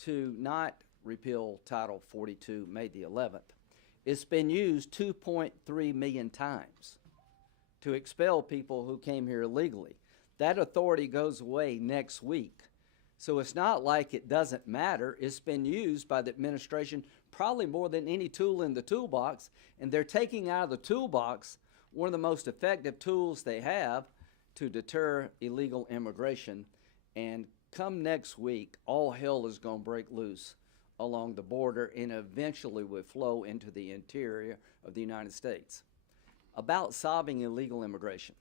to not repeal Title 42 May the 11th. It's been used 2.3 million times to expel people who came here illegally. That authority goes away next week. So it's not like it doesn't matter. It's been used by the administration probably more than any tool in the toolbox, and they're taking out of the toolbox one of the most effective tools they have to deter illegal immigration. And come next week, all hell is going to break loose along the border and eventually will flow into the interior of the United States. About solving illegal immigration.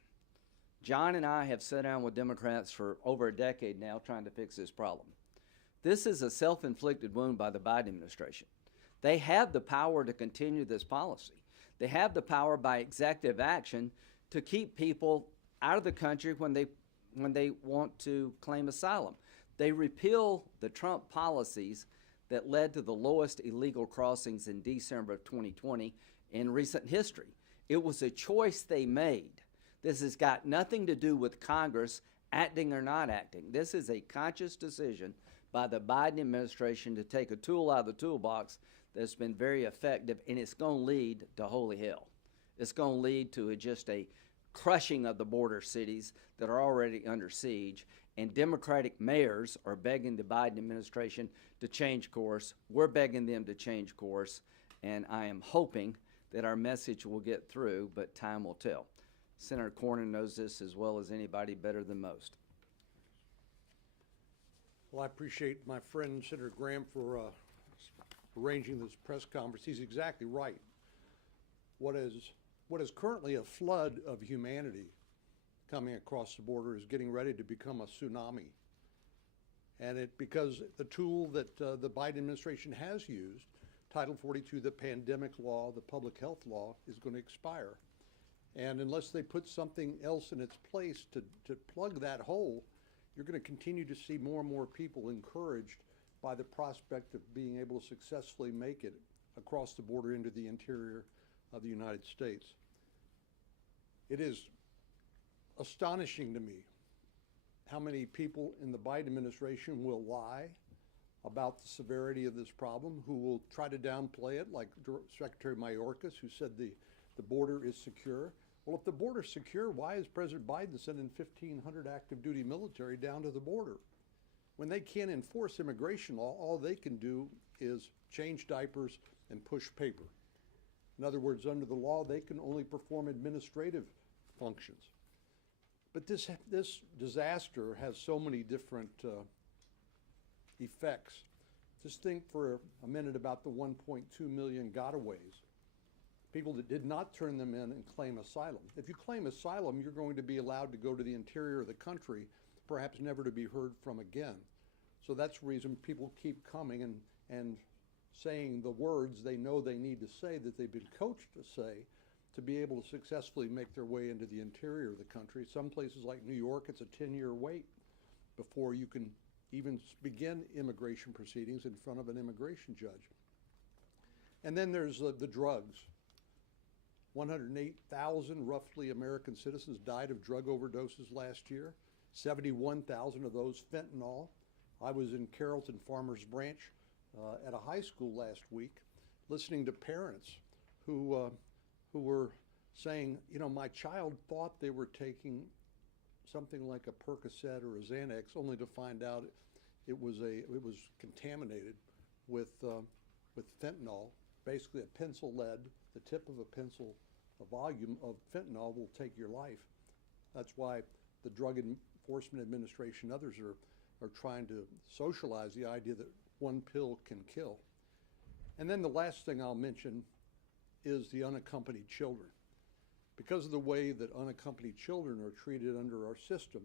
John and I have sat down with Democrats for over a decade now trying to fix this problem. This is a self-inflicted wound by the Biden administration. They have the power to continue this policy. They have the power by executive action to keep people out of the country when they want to claim asylum. They repeal the Trump policies that led to the lowest illegal crossings in December of 2020 in recent history. It was a choice they made. This has got nothing to do with Congress acting or not acting. This is a conscious decision by the Biden administration to take a tool out of the toolbox that's been very effective, and it's going to lead to holy hell. It's going to lead to just a crushing of the border cities that are already under siege, and Democratic mayors are begging the Biden administration to change course. We're begging them to change course, and I am hoping that our message will get through, but time will tell. Senator Cornyn knows this as well as anybody, better than most. Well, I appreciate my friend Senator Graham for arranging this press conference. He's exactly right. What is currently a flood of humanity coming across the border is getting ready to become a tsunami. And because the tool that the Biden administration has used, Title 42, the pandemic law, the public health law, is going to expire. And unless they put something else in its place to plug that hole, you're going to continue to see more and more people encouraged by the prospect of being able to successfully make it across the border into the interior of the United States. It is astonishing to me how many people in the Biden administration will lie about the severity of this problem, who will try to downplay it, like Secretary Mayorkas, who said the border is secure. Well, if the border is secure, why is President Biden sending 1,500 active duty military down to the border? When they can't enforce immigration law, all they can do is change diapers and push paper. In other words, under the law, they can only perform administrative functions. But this disaster has so many different effects. Just think for a minute about the 1.2 million gotaways, people that did not turn them in and claim asylum. If you claim asylum, you're going to be allowed to go to the interior of the country, perhaps never to be heard from again. So that's the reason people keep coming and saying the words they know they need to say, that they've been coached to say, to be able to successfully make their way into the interior of the country. Some places like New York, it's a 10-year wait before you can even begin immigration proceedings in front of an immigration judge. And then there's the drugs. 108,000 roughly American citizens died of drug overdoses last year. 71,000 of those fentanyl. I was in Carrollton Farmers Branch at a high school last week, listening to parents who were saying, you know, my child thought they were taking something like a Percocet or a Xanax, only to find out it was contaminated with fentanyl. Basically, a pencil lead, the tip of a pencil, a volume of fentanyl will take your life. That's why the Drug Enforcement Administration and others are trying to socialize the idea that one pill can kill. And then the last thing I'll mention is the unaccompanied children. Because of the way that unaccompanied children are treated under our system,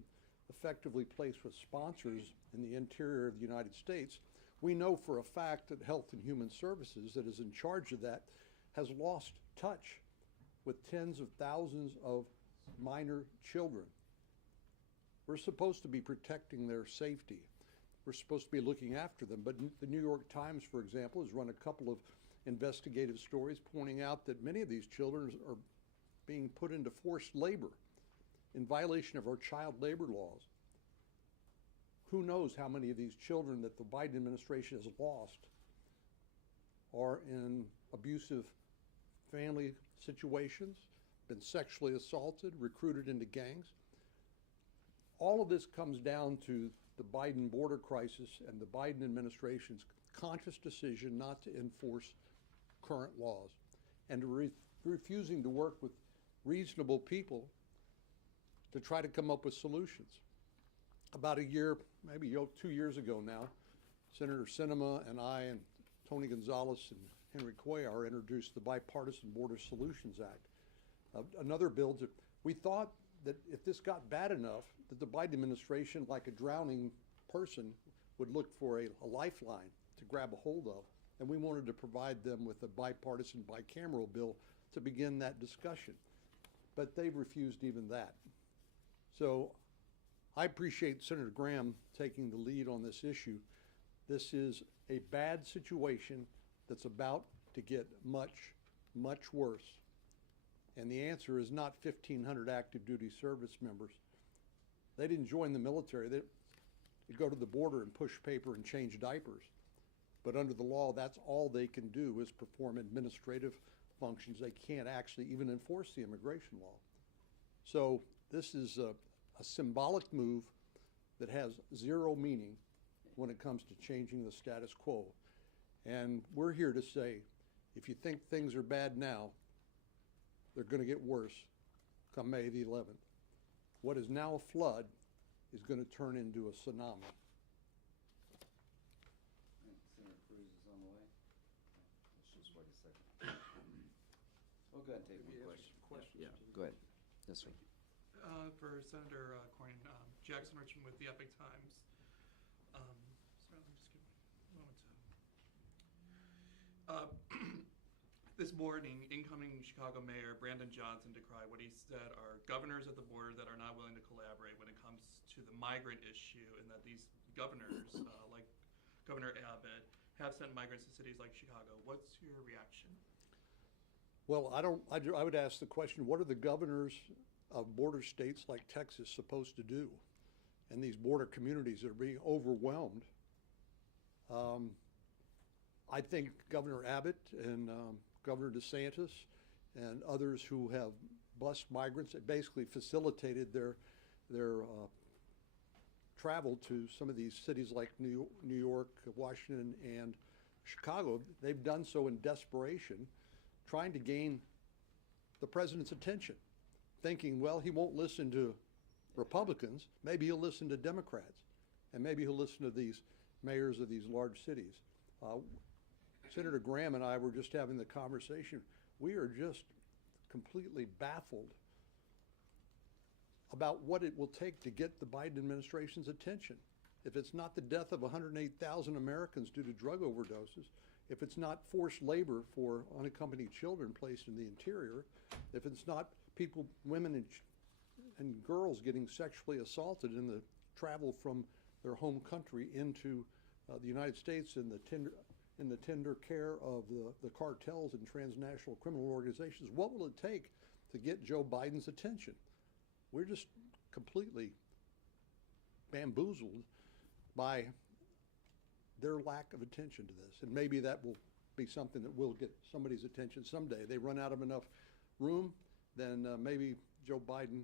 effectively placed with sponsors in the interior of the United States, we know for a fact that Health and Human Services, that is in charge of that, has lost touch with tens of thousands of minor children. We're supposed to be protecting their safety. We're supposed to be looking after them. But the New York Times, for example, has run a couple of investigative stories pointing out that many of these children are being put into forced labor in violation of our child labor laws. who knows how many of these children that the Biden administration has lost are in abusive family situations, been sexually assaulted, recruited into gangs. All of this comes down to the Biden border crisis and the Biden administration's conscious decision not to enforce current laws and to refusing to work with reasonable people to try to come up with solutions. About a year, maybe 2 years ago now, Senator Sinema and I and Tony Gonzalez and Henry Cuellar introduced the Bipartisan Border Solutions Act. Another bill that we thought that if this got bad enough, that the Biden administration, like a drowning person, would look for a lifeline to grab a hold of. And we wanted to provide them with a bipartisan, bicameral bill to begin that discussion. But they've refused even that. So I appreciate Senator Graham taking the lead on this issue. This is a bad situation that's about to get much, much worse. And the answer is not 1,500 active duty service members. They didn't join the military. They go to the border and push paper and change diapers. But under the law, that's all they can do is perform administrative functions. They can't actually even enforce the immigration law. So this is a symbolic move that has zero meaning when it comes to changing the status quo. And we're here to say, if you think things are bad now, they're going to get worse come May the 11th. What is now a flood is going to turn into a tsunami. Senator Cruz is on the way. Let's just wait a second. We'll go ahead and take one question. Yeah, go ahead. Yes, sir. For Senator Cornyn, Jackson Richmond with the Epic Times. Sorry, let me just give a moment to. This morning, incoming Chicago Mayor Brandon Johnson decried what he said are governors at the border that are not willing to collaborate when it comes to the migrant issue, and that these governors, like Governor Abbott, have sent migrants to cities like Chicago. What's your reaction? Well, I would ask the question, what are the governors of border states like Texas supposed to do? And these border communities that are being overwhelmed. I think Governor Abbott and Governor DeSantis and others who have bused migrants, it basically facilitated their travel to some of these cities like New York, Washington, and Chicago. They've done so in desperation, trying to gain the president's attention, thinking, well, he won't listen to Republicans, maybe he'll listen to Democrats, and maybe he'll listen to these mayors of these large cities. Senator Graham and I were just having the conversation. We are just completely baffled about what it will take to get the Biden administration's attention. If it's not the death of 108,000 Americans due to drug overdoses, if it's not forced labor for unaccompanied children placed in the interior, if it's not people, women and girls getting sexually assaulted in the travel from their home country into the United States in the tender care of the cartels and transnational criminal organizations, what will it take to get Joe Biden's attention? We're just completely bamboozled by their lack of attention to this. And maybe that will be something that will get somebody's attention someday. They run out of enough room, then maybe Joe Biden,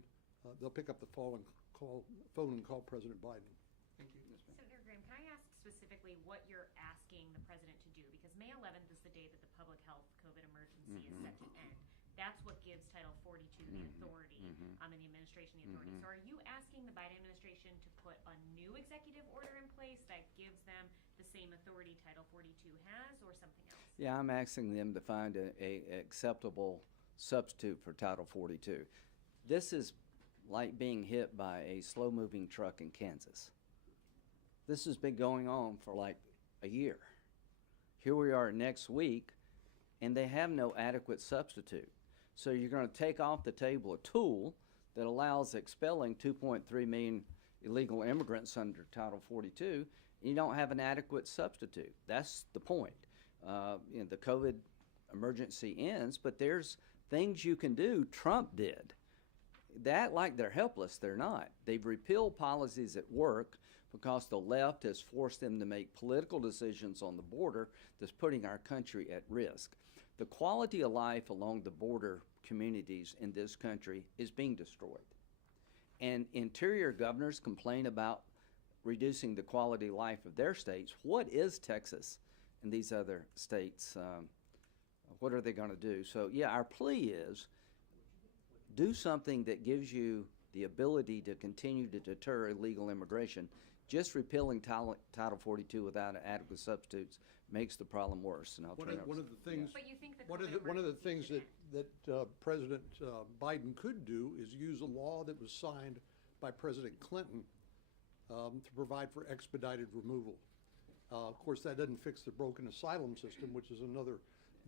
they'll pick up the phone and call President Biden. Thank you. Senator Graham, can I ask specifically what you're asking the president to do? Because May 11th is the day that the public health COVID emergency is set to end. That's what gives Title 42 the authority, and the administration the authority. So are you asking the Biden administration to put a new executive order in place that gives them the same authority Title 42 has, or something else? Yeah, I'm asking them to find a acceptable substitute for Title 42. This is like being hit by a slow-moving truck in Kansas. This has been going on for like a year. Here we are next week, and they have no adequate substitute. So you're going to take off the table a tool that allows expelling 2.3 million illegal immigrants under Title 42, and you don't have an adequate substitute. That's the point. The COVID emergency ends, but there's things you can do. Trump did. They act like they're helpless. They're not. They've repealed policies at work because the left has forced them to make political decisions on the border that's putting our country at risk. The quality of life along the border communities in this country is being destroyed. And interior governors complain about reducing the quality of life of their states. What is Texas and these other states? What are they going to do? So, yeah, our plea is do something that gives you the ability to continue to deter illegal immigration. Just repealing Title 42 without adequate substitutes makes the problem worse. And I'll turn it over. One of the things, But you think the one of COVID the things emergency that President Biden could do is use a law that was signed by President Clinton to provide for expedited removal. Of course, that doesn't fix the broken asylum system, which is another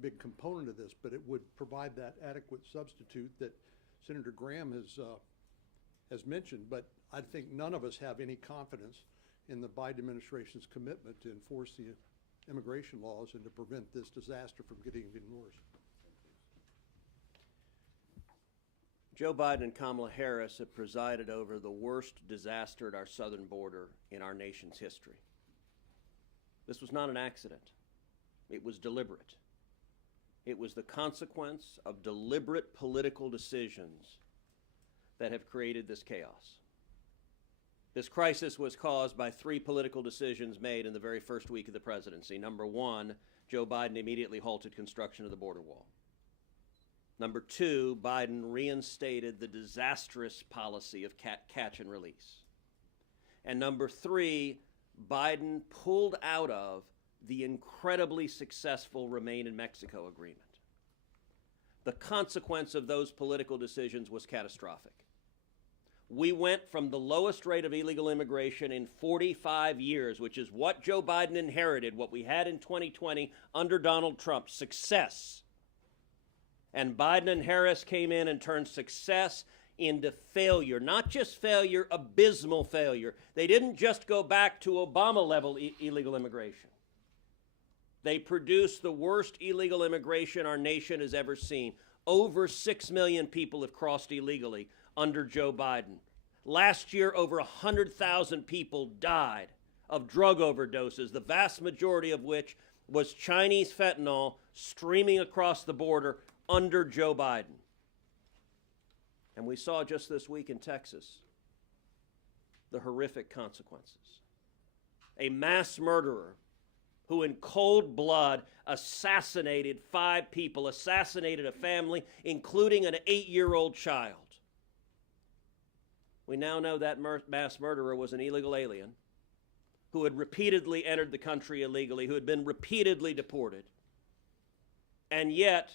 big component of this, but it would provide that adequate substitute that Senator Graham has mentioned. But I think none of us have any confidence in the Biden administration's commitment to enforce the immigration laws and to prevent this disaster from getting even worse. Joe Biden and Kamala Harris have presided over the worst disaster at our southern border in our nation's history. This was not an accident. It was deliberate. It was the consequence of deliberate political decisions that have created this chaos. This crisis was caused by three political decisions made in the very first week of the presidency. Number one, Joe Biden immediately halted construction of the border wall. Number two, Biden reinstated the disastrous policy of catch and release. And number three, Biden pulled out of the incredibly successful Remain in Mexico agreement. The consequence of those political decisions was catastrophic. We went from the lowest rate of illegal immigration in 45 years, which is what Joe Biden inherited, what we had in 2020 under Donald Trump, success. And Biden and Harris came in and turned success into failure, not just failure, abysmal failure. They didn't just go back to Obama-level illegal immigration. They produced the worst illegal immigration our nation has ever seen. Over 6 million people have crossed illegally under Joe Biden. Last year, over 100,000 people died of drug overdoses, the vast majority of which was Chinese fentanyl streaming across the border under Joe Biden. And we saw just this week in Texas the horrific consequences. A mass murderer who in cold blood assassinated 5 people, assassinated a family, including an 8-year-old child. We now know that mass murderer was an illegal alien who had repeatedly entered the country illegally, who had been repeatedly deported. And yet,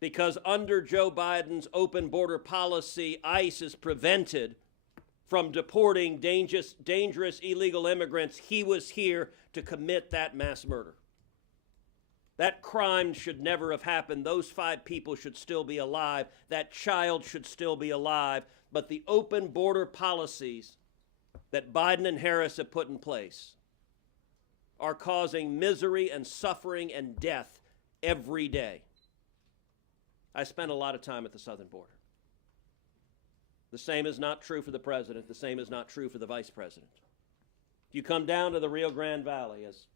because under Joe Biden's open border policy, ICE is prevented from deporting dangerous illegal immigrants, he was here to commit that mass murder. That crime should never have happened. Those 5 people should still be alive. That child should still be alive. But the open border policies that Biden and Harris have put in place are causing misery and suffering and death every day. I spent a lot of time at the southern border. The same is not true for the president. The same is not true for the vice president. If you come down to the Rio Grande Valley, as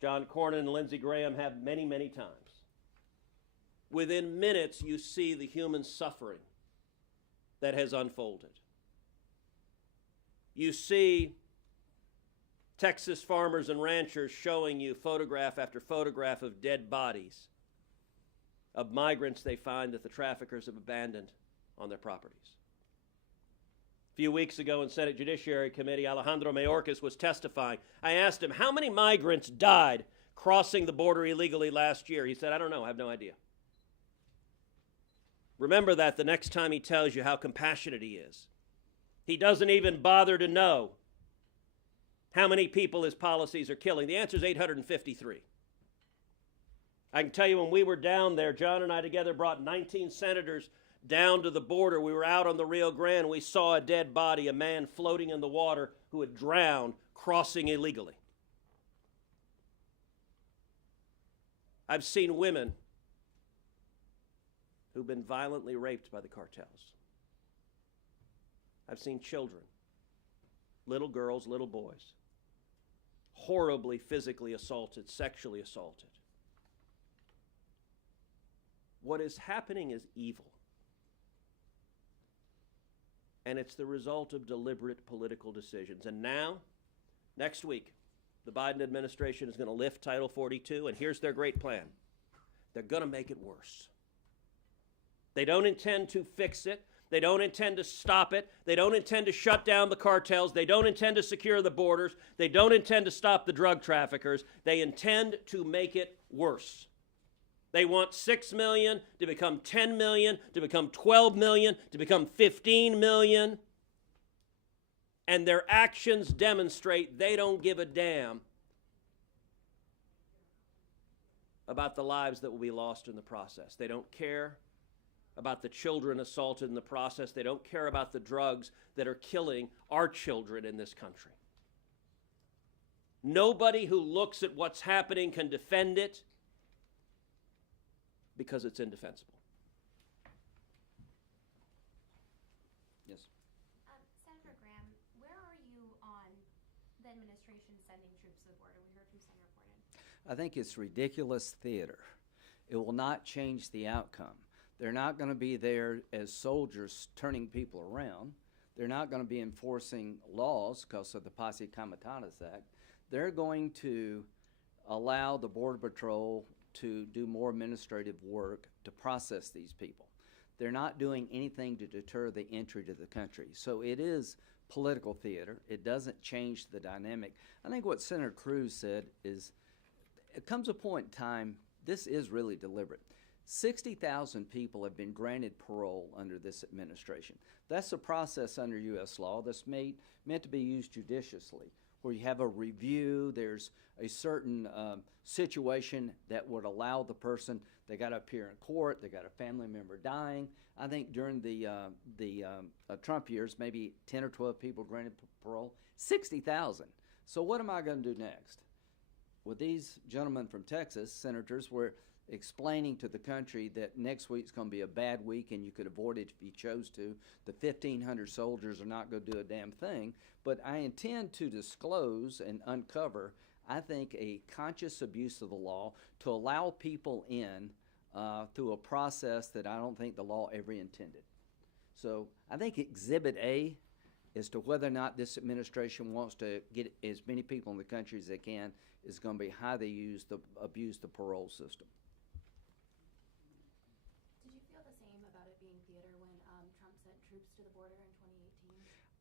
John Cornyn and Lindsey Graham have many, many times, within minutes you see the human suffering that has unfolded. You see Texas farmers and ranchers showing you photograph after photograph of dead bodies of migrants they find that the traffickers have abandoned on their properties. A few weeks ago in Senate Judiciary Committee, Alejandro Mayorkas was testifying. I asked him, how many migrants died crossing the border illegally last year? He said, I don't know, I have no idea. Remember that the next time he tells you how compassionate he is. He doesn't even bother to know how many people his policies are killing. The answer is 853. I can tell you when we were down there, John and I together brought 19 senators down to the border. We were out on the Rio Grande. We saw a dead body, a man floating in the water who had drowned crossing illegally. I've seen women who've been violently raped by the cartels. I've seen children little girls, little boys, horribly physically assaulted, sexually assaulted. What is happening is evil. And it's the result of deliberate political decisions. And now, next week, the Biden administration is going to lift Title 42, and here's their great plan. They're going to make it worse. They don't intend to fix it. They don't intend to stop it. They don't intend to shut down the cartels. They don't intend to secure the borders. They don't intend to stop the drug traffickers. They intend to make it worse. They want 6 million to become 10 million, to become 12 million, to become 15 million. And their actions demonstrate they don't give a damn about the lives that will be lost in the process. They don't care about the children assaulted in the process. They don't care about the drugs that are killing our children in this country. Nobody who looks at what's happening can defend it because it's indefensible. Yes. Senator Graham, where are you on the administration sending troops to the border? We heard from Senator Cornyn. I think it's ridiculous theater. It will not change the outcome. They're not going to be there as soldiers turning people around. They're not going to be enforcing laws because of the Posse Comitatus Act. They're going to allow the Border Patrol to do more administrative work to process these people. They're not doing anything to deter the entry to the country. So it is political theater. It doesn't change the dynamic. I think what Senator Cruz said is, it comes a point in time, this is really deliberate. 60,000 people have been granted parole under this administration. That's a process under U.S. law that's meant to be used judiciously, where you have a review, there's a certain situation that would allow the person, they got to appear in court, they got a family member dying. I think during the Trump years, maybe 10 or 12 people granted parole, 60,000. So what am I going to do next? With these gentlemen from Texas, senators, we're explaining to the country that next week's going to be a bad week and you could avoid it if you chose to. The 1,500 soldiers are not going to do a damn thing. But I intend to disclose and uncover, I think, a conscious abuse of the law to allow people in through a process that I don't think the law ever intended. So I think Exhibit A as to whether or not this administration wants to get as many people in the country as they can is going to be how they abuse the parole system. Did you feel the same about it being theater when Trump sent troops to the border in 2018?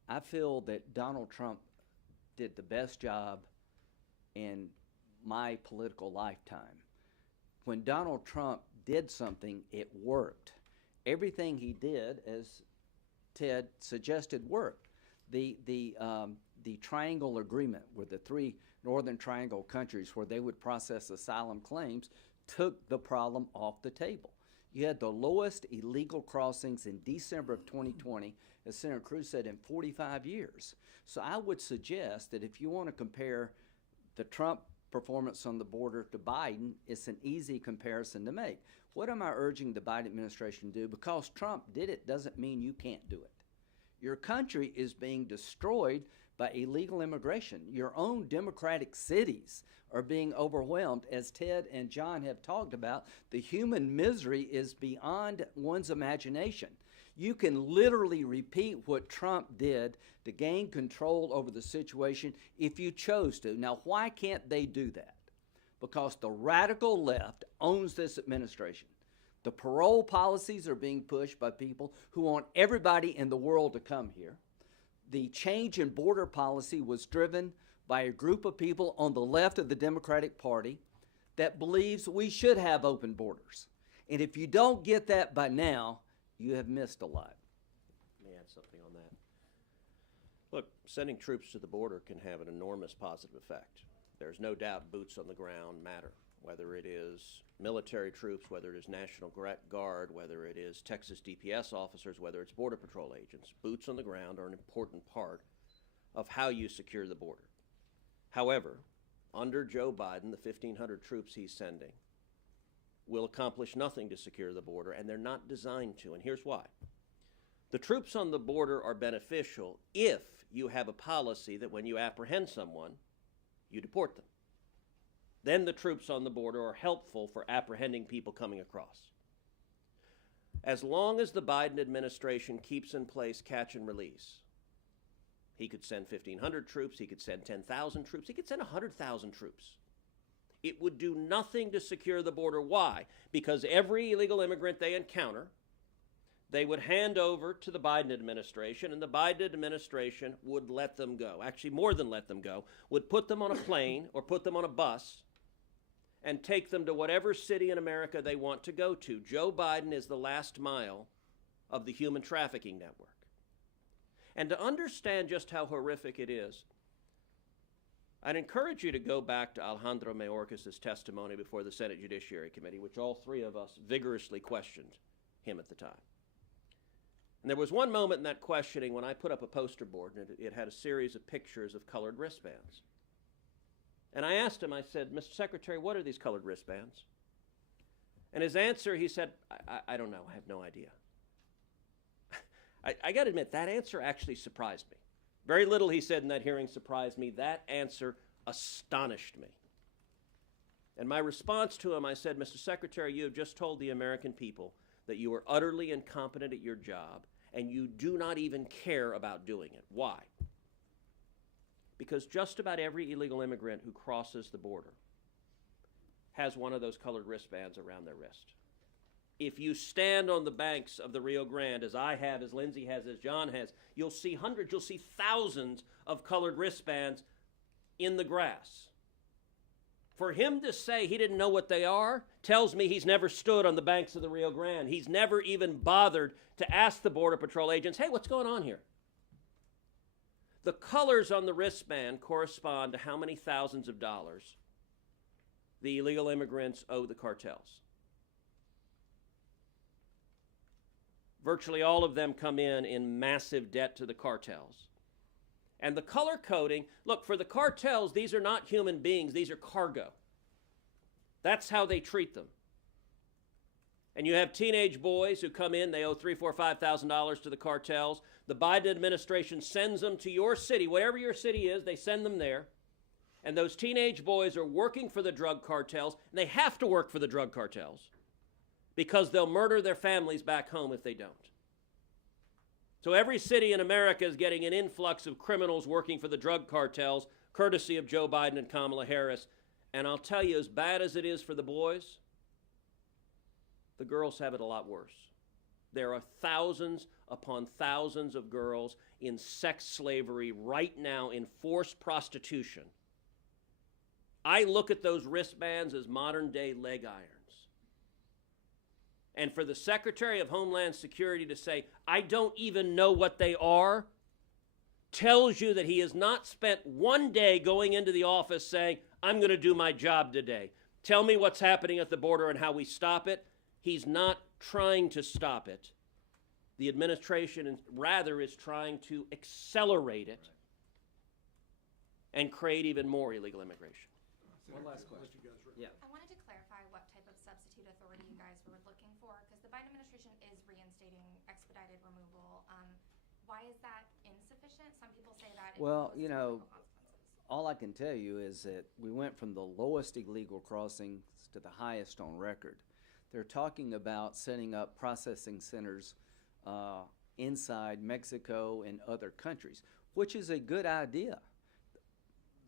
I feel that Donald Trump did the best job in my political lifetime. When Donald Trump did something, it worked. Everything he did, as Ted suggested, worked. The Triangle Agreement with the three Northern Triangle countries where they would process asylum claims took the problem off the table. You had the lowest illegal crossings in December of 2020, as Senator Cruz said, in 45 years. So I would suggest that if you want to compare the Trump performance on the border to Biden, it's an easy comparison to make. What am I urging the Biden administration to do? Because Trump did it doesn't mean you can't do it. Your country is being destroyed by illegal immigration. Your own democratic cities are being overwhelmed. As Ted and John have talked about, the human misery is beyond one's imagination. You can literally repeat what Trump did to gain control over the situation if you chose to. Now, why can't they do that? Because the radical left owns this administration. The parole policies are being pushed by people who want everybody in the world to come here. The change in border policy was driven by a group of people on the left of the Democratic Party that believes we should have open borders. And if you don't get that by now, you have missed a lot. Let me add something on that. Look, sending troops to the border can have an enormous positive effect. There's no doubt boots on the ground matter, whether it is military troops, whether it is National Guard, whether it is Texas DPS officers, whether it's Border Patrol agents. Boots on the ground are an important part of how you secure the border. However, under Joe Biden, the 1,500 troops he's sending will accomplish nothing to secure the border, and they're not designed to, and here's why. The troops on the border are beneficial if you have a policy that when you apprehend someone, you deport them. Then the troops on the border are helpful for apprehending people coming across. As long as the Biden administration keeps in place catch and release, he could send 1,500 troops, he could send 10,000 troops, he could send 100,000 troops. It would do nothing to secure the border. Why? Because every illegal immigrant they encounter, they would hand over to the Biden administration, and the Biden administration would let them go. Actually, more than let them go, would put them on a plane or put them on a bus and take them to whatever city in America they want to go to. Joe Biden is the last mile of the human trafficking network. And to understand just how horrific it is, I'd encourage you to go back to Alejandro Mayorkas' testimony before the Senate Judiciary Committee, which all three of us vigorously questioned him at the time. And there was one moment in that questioning when I put up a poster board, and it had a series of pictures of colored wristbands. And I asked him, I said, Mr. Secretary, what are these colored wristbands? And his answer, he said, I don't know, I have no idea. I got to admit, that answer actually surprised me. Very little he said in that hearing surprised me. That answer astonished me. And my response to him, I said, Mr. Secretary, you have just told the American people that you are utterly incompetent at your job, and you do not even care about doing it. Why? Because just about every illegal immigrant who crosses the border has one of those colored wristbands around their wrist. If you stand on the banks of the Rio Grande, as I have, as Lindsey has, as John has, you'll see hundreds, you'll see thousands of colored wristbands in the grass. For him to say he didn't know what they are tells me he's never stood on the banks of the Rio Grande. He's never even bothered to ask the Border Patrol agents, hey, what's going on here? The colors on the wristband correspond to how many thousands of dollars the illegal immigrants owe the cartels. Virtually all of them come in massive debt to the cartels. And the color coding, look, for the cartels, these are not human beings, these are cargo. That's how they treat them. And you have teenage boys who come in, they owe $3,000, $4,000, $5,000 to the cartels. The Biden administration sends them to your city, whatever your city is, they send them there. And those teenage boys are working for the drug cartels, and they have to work for the drug cartels because they'll murder their families back home if they don't. So every city in America is getting an influx of criminals working for the drug cartels, courtesy of Joe Biden and Kamala Harris. And I'll tell you, as bad as it is for the boys, the girls have it a lot worse. There are thousands upon thousands of girls in sex slavery right now, in forced prostitution. I look at those wristbands as modern-day leg irons. And for the Secretary of Homeland Security to say, I don't even know what they are, tells you that he has not spent one day going into the office saying, I'm going to do my job today. Tell me what's happening at the border and how we stop it. He's not trying to stop it. The administration rather is trying to accelerate it and create even more illegal immigration. One last question. Yeah. I wanted to clarify what type of substitute authority you guys were looking for, because the Biden administration is reinstating expedited removal. Why is that insufficient? Some people say that. Well, you know, all I can tell you is that we went from the lowest illegal crossings to the highest on record. They're talking about setting up processing centers inside Mexico and other countries, which is a good idea.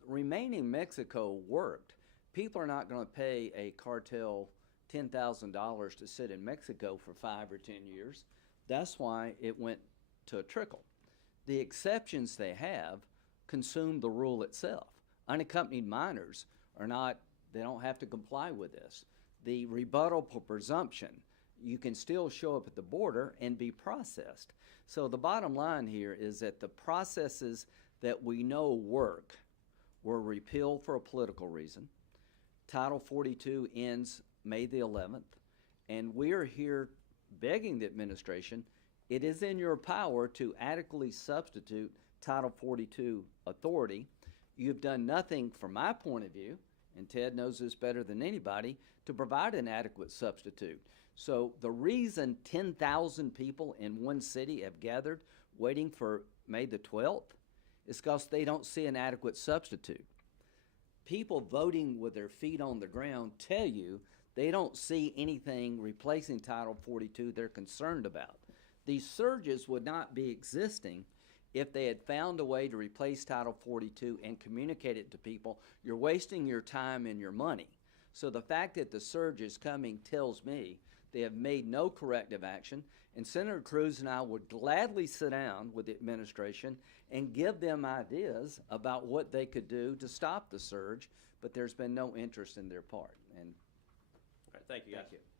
Remaining Mexico worked. People are not going to pay a cartel $10,000 to sit in Mexico for 5 or 10 years. That's why it went to a trickle. The exceptions they have consume the rule itself. Unaccompanied minors are not, they don't have to comply with this. The rebuttable presumption, you can still show up at the border and be processed. So the bottom line here is that the processes that we know work were repealed for a political reason. Title 42 ends May the 11th, and we are here begging the administration, it is in your power to adequately substitute Title 42 authority. You've done nothing from my point of view, and Ted knows this better than anybody, to provide an adequate substitute. So the reason 10,000 people in one city have gathered waiting for May the 12th is because they don't see an adequate substitute. People voting with their feet on the ground tell you they don't see anything replacing Title 42 they're concerned about. These surges would not be existing if they had found a way to replace Title 42 and communicate it to people. You're wasting your time and your money. So the fact that the surge is coming tells me they have made no corrective action, and Senator Cruz and I would gladly sit down with the administration and give them ideas about what they could do to stop the surge, but there's been no interest in their part. And All right, thank you, guys. thank you.